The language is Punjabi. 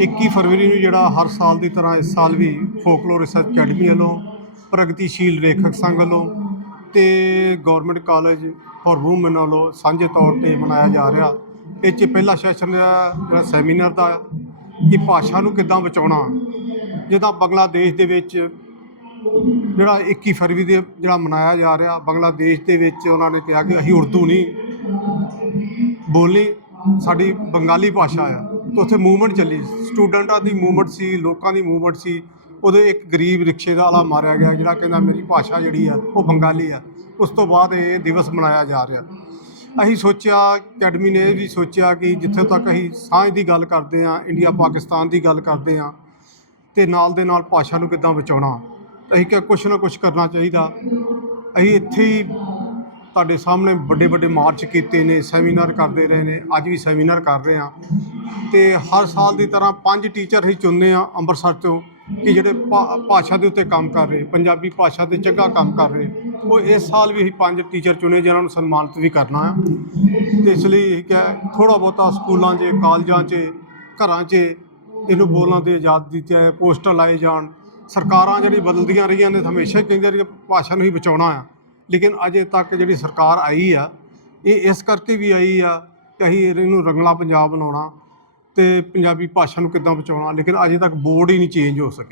21 ਫਰਵਰੀ ਨੂੰ ਜਿਹੜਾ ਹਰ ਸਾਲ ਦੀ ਤਰ੍ਹਾਂ ਇਸ ਸਾਲ ਵੀ ਫੋਕਲੋਰ ਰਿਸਰਚ ਅਕੈਡਮੀ ਵੱਲੋਂ ਪ੍ਰਗਤੀਸ਼ੀਲ ਲੇਖਕ ਸੰਘ ਵੱਲੋਂ ਤੇ ਗਵਰਨਮੈਂਟ ਕਾਲਜ ਫॉर ਵੂਮਨ ਵੱਲੋਂ ਸਾਂਝੇ ਤੌਰ ਤੇ ਮਨਾਇਆ ਜਾ ਰਿਹਾ। ਇਹ 'ਚ ਪਹਿਲਾ ਸੈਸ਼ਨ ਜਿਹੜਾ ਸੈਮੀਨਾਰ ਦਾ ਕਿ ਭਾਸ਼ਾ ਨੂੰ ਕਿੱਦਾਂ ਬਚਾਉਣਾ, ਜਿਹਦਾ ਬੰਗਲਾਦੇਸ਼ ਦੇ ਵਿੱਚ ਜਿਹੜਾ 21 ਫਰਵਰੀ ਦੇ ਜਿਹੜਾ ਮਨਾਇਆ ਜਾ ਰਿਹਾ, ਬੰਗਲਾਦੇਸ਼ ਦੇ ਵਿੱਚ ਉਹਨਾਂ ਨੇ ਕਿਹਾ ਕਿ ਅਸੀਂ ਉਰਦੂ ਨਹੀਂ ਬੋਲੀ, ਸਾਡੀ ਬੰਗਾਲੀ ਭਾਸ਼ਾ ਆ। ਤੇ ਉੱਥੇ ਮੂਵਮੈਂਟ ਚੱਲੀ। ਸਟੂਡੈਂਟਾਂ ਦੀ ਮੂਵਮੈਂਟ ਸੀ, ਲੋਕਾਂ ਦੀ ਮੂਵਮੈਂਟ ਸੀ। ਉਦੋਂ ਇੱਕ ਗਰੀਬ ਰਿਕਸ਼ੇ ਦਾ ਵਾਲਾ ਮਾਰਿਆ ਗਿਆ, ਜਿਹੜਾ ਕਹਿੰਦਾ ਮੇਰੀ ਭਾਸ਼ਾ ਜਿਹੜੀ ਆ, ਉਹ ਬੰਗਾਲੀ ਆ। ਉਸ ਤੋਂ ਬਾਅਦ ਇਹ ਦਿਵਸ ਮਨਾਇਆ ਜਾ ਰਿਹਾ। ਅਸੀਂ ਸੋਚਿਆ, ਅਕੈਡਮੀ ਨੇ ਇਹ ਵੀ ਸੋਚਿਆ ਕਿ ਜਿੱਥੇ ਤੱਕ ਅਸੀਂ ਸਾਂਝ ਦੀ ਗੱਲ ਕਰਦੇ ਆ ਇੰਡੀਆ ਪਾਕਿਸਤਾਨ ਦੀ ਗੱਲ ਕਰਦੇ ਆ ਤੇ ਨਾਲ ਦੇ ਨਾਲ ਭਾਸ਼ਾ ਨੂੰ ਕਿੱਦਾਂ ਬਚਾਉਣਾ। ਅਸੀਂ ਕਿਹਾ ਕੁਛ ਨਾ ਕੁਛ ਕਰਨਾ ਚਾਹੀਦਾ। ਅਸੀਂ ਇੱਥੇ ਹੀ ਤੁਹਾਡੇ ਸਾਹਮਣੇ ਵੱਡੇ ਵੱਡੇ ਮਾਰਚ ਕੀਤੇ ਨੇ, ਸੈਮੀਨਾਰ ਕਰਦੇ ਰਹੇ ਨੇ, ਅੱਜ ਵੀ ਸੈਮੀਨਾਰ ਕਰ ਰਹੇ ਆ ਤੇ ਹਰ ਸਾਲ ਦੀ ਤਰ੍ਹਾਂ ਪੰਜ ਟੀਚਰ ਹੀ ਚੁਣਨੇ ਆ ਅੰਮ੍ਰਿਤਸਰ ਤੋਂ ਕਿ ਜਿਹੜੇ ਭਾ- ਭਾਸ਼ਾ ਦੇ ਉੱਤੇ ਕੰਮ ਕਰ ਰਹੇ, ਪੰਜਾਬੀ ਭਾਸ਼ਾ ਤੇ ਚੰਗਾ ਕੰਮ ਕਰ ਰਹੇ। ਉਹ ਇਸ ਸਾਲ ਵੀ ਅਸੀਂ ਪੰਜ ਟੀਚਰ ਚੁਣੇ ਜਿਹਨਾਂ ਨੂੰ ਸਨਮਾਨਿਤ ਵੀ ਕਰਨਾ ਆ। ਤੇ ਇਸ ਲਈ ਇਹ ਕਿ ਥੋੜਾ ਬਹੁਤਾ ਸਕੂਲਾਂ 'ਚ, ਕਾਲਜਾਂ 'ਚ, ਘਰਾਂ 'ਚ ਇਹਨੂੰ ਬੋਲਣ ਦੀ ਇਜਾਜ਼ਤ ਦਿੱਤੀ ਹੈ ਪੋਸਟਰ ਲਾਏ ਜਾਣ। ਸਰਕਾਰਾਂ ਜਿਹੜੀ ਬਦਲਦੀਆਂ ਰਹੀਆਂ ਨੇ, ਹਮੇਸ਼ਾ ਹੀ ਕਹਿੰਦੀਆਂ ਰਹੀਆਂ, ਭਾਸ਼ਾ ਨੂੰ ਹੀ ਬਚਾਉਣਾ ਆ। ਲੇਕਿਨ ਅਜੇ ਤੱਕ ਜਿਹੜੀ ਸਰਕਾਰ ਆਈ ਆ, ਇਹ ਇਸ ਕਰਕੇ ਵੀ ਆਈ ਆ ਕਿ ਅਸੀਂ ਇਹਨੂੰ ਰੰਗਲਾ ਪੰਜਾਬ ਬਣਾਉਣਾ ਤੇ ਪੰਜਾਬੀ ਭਾਸ਼ਾ ਨੂੰ ਕਿੱਦਾਂ ਬਚਾਉਣਾ, ਲੇਕਿਨ ਅਜੇ ਤੱਕ ਬੋਰਡ ਹੀ ਨਹੀਂ ਚੇਂਜ ਹੋ ਸਕੇ।